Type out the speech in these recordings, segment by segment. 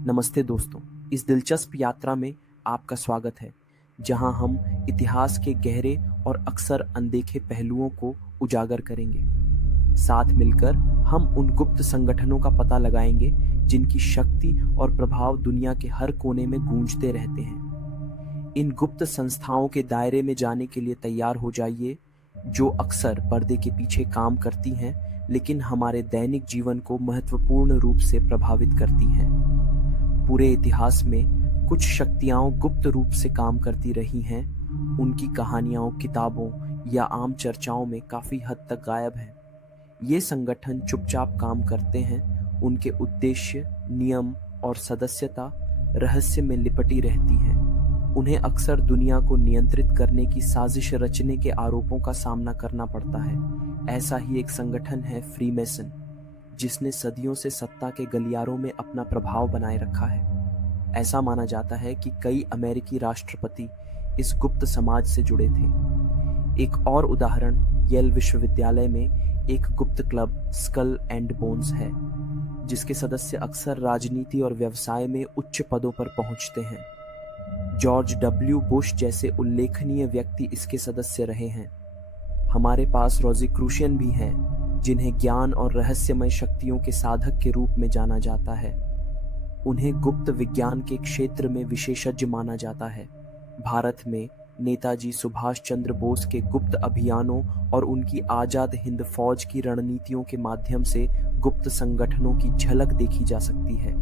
नमस्ते दोस्तों, इस दिलचस्प यात्रा में आपका स्वागत है, जहां हम इतिहास के गहरे और अक्सर अनदेखे पहलुओं को उजागर करेंगे। साथ मिलकर हम उन गुप्त संगठनों का पता लगाएंगे जिनकी शक्ति और प्रभाव दुनिया के हर कोने में गूंजते रहते हैं। इन गुप्त संस्थाओं के दायरे में जाने के लिए तैयार हो जाइए, जो अक्सर पर्दे के पीछे काम करती हैं, लेकिन हमारे दैनिक जीवन को महत्वपूर्ण रूप से प्रभावित करती हैं। पूरे इतिहास में कुछ शक्तियां गुप्त रूप से काम करती रही हैं। उनकी कहानियां किताबों या आम चर्चाओं में काफी हद तक गायब हैं। ये संगठन चुपचाप काम करते हैं। उनके उद्देश्य, नियम और सदस्यता रहस्य में लिपटी रहती है। उन्हें अक्सर दुनिया को नियंत्रित करने की साजिश रचने के आरोपों का सामना करना पड़ता है। ऐसा ही एक संगठन है फ्रीमेसन, जिसने सदियों से सत्ता के गलियारों में अपना प्रभाव बनाए रखा है। ऐसा माना जाता है कि कई अमेरिकी राष्ट्रपति इस गुप्त समाज से जुड़े थे। एक और उदाहरण येल विश्वविद्यालय में एक गुप्त क्लब स्कल एंड बोन्स है, जिसके सदस्य अक्सर राजनीति और व्यवसाय में उच्च पदों पर पहुंचते हैं। जॉर्ज डब्ल्यू बुश जैसे उल्लेखनीय व्यक्ति इसके सदस्य रहे हैं। हमारे पास रोज़िक्रूशियन भी हैं, जिन्हें ज्ञान और रहस्यमय शक्तियों के साधक के रूप में जाना जाता है। उन्हें गुप्त विज्ञान के क्षेत्र में विशेषज्ञ माना जाता है। भारत में नेताजी सुभाष चंद्र बोस के गुप्त अभियानों और उनकी आजाद हिंद फौज की रणनीतियों के माध्यम से गुप्त संगठनों की झलक देखी जा सकती है।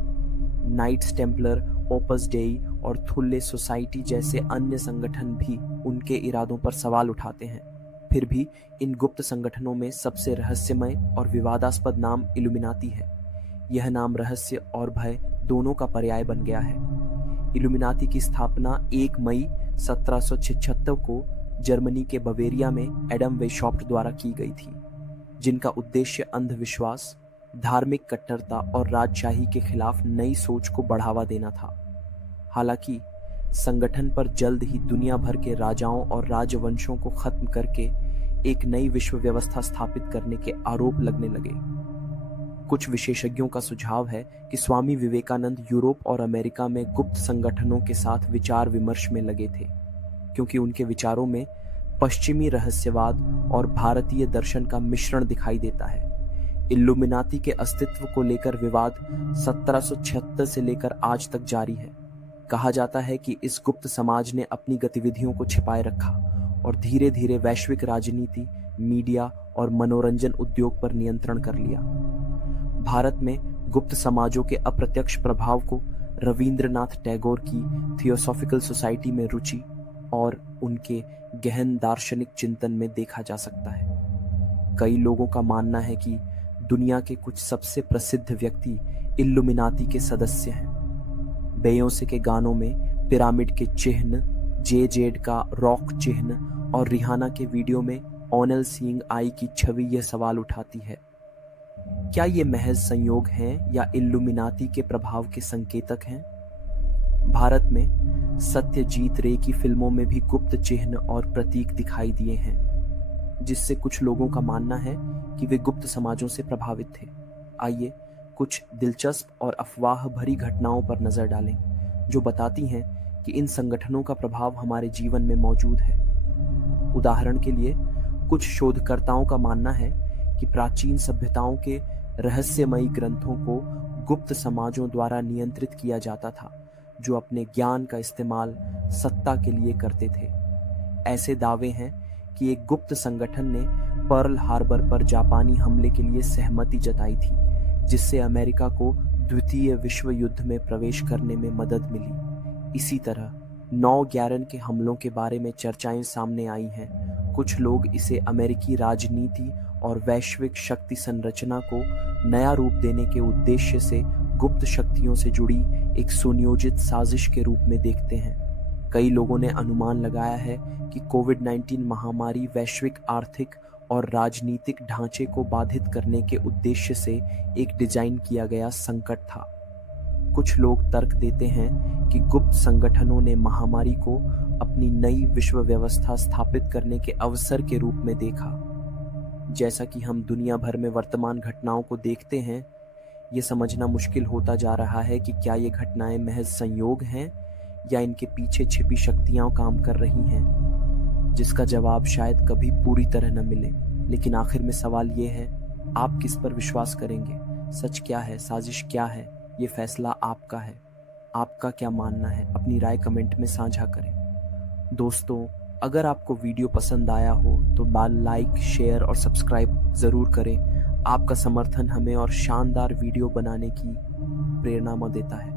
नाइट्स टेम्पलर, ओपस डेई और थुल्ले सोसाइटी जैसे अन्य संगठन भी उनके इरादों पर सवाल उठाते हैं। फिर भी इन गुप्त संगठनों में सबसे रहस्यमय और विवादास्पद नाम इल्यूमिनाती है। यह नाम रहस्य और भय दोनों का पर्याय बन गया है। इल्यूमिनाती की स्थापना 1 मई 1776 को जर्मनी के बवेरिया में एडम वेशॉप्ट द्वारा की गई थी, जिनका उद्देश्य अंधविश्वास, धार्मिक कट्टरता और राजशाही के खिलाफ नई सोच को बढ़ावा देना था। हालांकि संगठन पर जल्द ही दुनिया भर के राजाओं और राजवंशों को खत्म करके एक नई विश्व व्यवस्था स्थापित करने के आरोप लगने लगे। कुछ विशेषज्ञों का सुझाव है कि स्वामी विवेकानंद यूरोप और अमेरिका में गुप्त संगठनों के साथ विचार विमर्श में लगे थे, क्योंकि उनके विचारों में पश्चिमी रहस्यवाद और भारतीय दर्शन का मिश्रण दिखाई देता है। इल्यूमिनाती के अस्तित्व को लेकर विवाद 1776 से लेकर आज तक जारी है। कहा जाता है कि इस गुप्त समाज ने अपनी गतिविधियों को छिपाए रखा और धीरे धीरे वैश्विक राजनीति, मीडिया और मनोरंजन उद्योग पर नियंत्रण कर लिया। भारत में गुप्त समाजों के अप्रत्यक्ष प्रभाव को रविंद्रनाथ टैगोर की थियोसॉफिकल सोसाइटी में रुचि और उनके गहन दार्शनिक चिंतन में देखा जा सकता है। कई लोगों का मानना है कि दुनिया के कुछ सबसे प्रसिद्ध व्यक्ति इल्यूमिनाती के सदस्य हैं। बेयोंसे के गानों में पिरामिड के चिन्ह, जेड का रॉक चिन्ह और रिहाना के वीडियो में ओनल सीइंग आई की छवि यह सवाल उठाती है, क्या ये महज संयोग हैं या इल्यूमिनाती के प्रभाव के संकेतक हैं? भारत में सत्यजीत रे की फिल्मों में भी गुप्त चिन्ह और प्रतीक दिखाई दिए हैं, जिससे कुछ लोगों का मानना है कि वे गुप्त समाजों से प्रभावित थे। आइए कुछ दिलचस्प और अफवाह भरी घटनाओं पर नजर डालें, जो बताती हैं कि इन संगठनों का प्रभाव हमारे जीवन में मौजूद है। उदाहरण के लिए, कुछ शोधकर्ताओं का मानना है कि प्राचीन सभ्यताओं के रहस्यमयी ग्रंथों को गुप्त समाजों द्वारा नियंत्रित किया जाता था, जो अपने ज्ञान का इस्तेमाल सत्ता के लिए करते थे। ऐसे दावे हैं कि एक गुप्त संगठन ने पर्ल हार्बर पर जापानी हमले के लिए सहमति जताई थी, जिससे अमेरिका को द्वितीय विश्व युद्ध में प्रवेश करने में मदद मिली। इसी तरह 9/11 के हमलों के बारे में चर्चाएं सामने आई हैं। कुछ लोग इसे अमेरिकी राजनीति और वैश्विक शक्ति संरचना को नया रूप देने के उद्देश्य से गुप्त शक्तियों से जुड़ी एक सुनियोजित साजिश के रूप में देखते हैं। कई लोगों ने अनुमान लगाया है कि कोविड-19 महामारी वैश्विक आर्थिक और राजनीतिक ढांचे को बाधित करने के उद्देश्य से एक डिजाइन किया गया संकट था। कुछ लोग तर्क देते हैं कि गुप्त संगठनों ने महामारी को अपनी नई विश्व व्यवस्था स्थापित करने के अवसर के रूप में देखा। जैसा कि हम दुनिया भर में वर्तमान घटनाओं को देखते हैं, ये समझना मुश्किल होता जा रहा है कि क्या ये घटनाएं महज संयोग हैं या इनके पीछे छिपी शक्तियां काम कर रही हैं, जिसका जवाब शायद कभी पूरी तरह न मिले। लेकिन आखिर में सवाल ये है, आप किस पर विश्वास करेंगे? सच क्या है, साजिश क्या है? ये फैसला आपका है। आपका क्या मानना है? अपनी राय कमेंट में साझा करें। दोस्तों, अगर आपको वीडियो पसंद आया हो तो लाइक, शेयर और सब्सक्राइब ज़रूर करें। आपका समर्थन हमें और शानदार वीडियो बनाने की प्रेरणा देता है।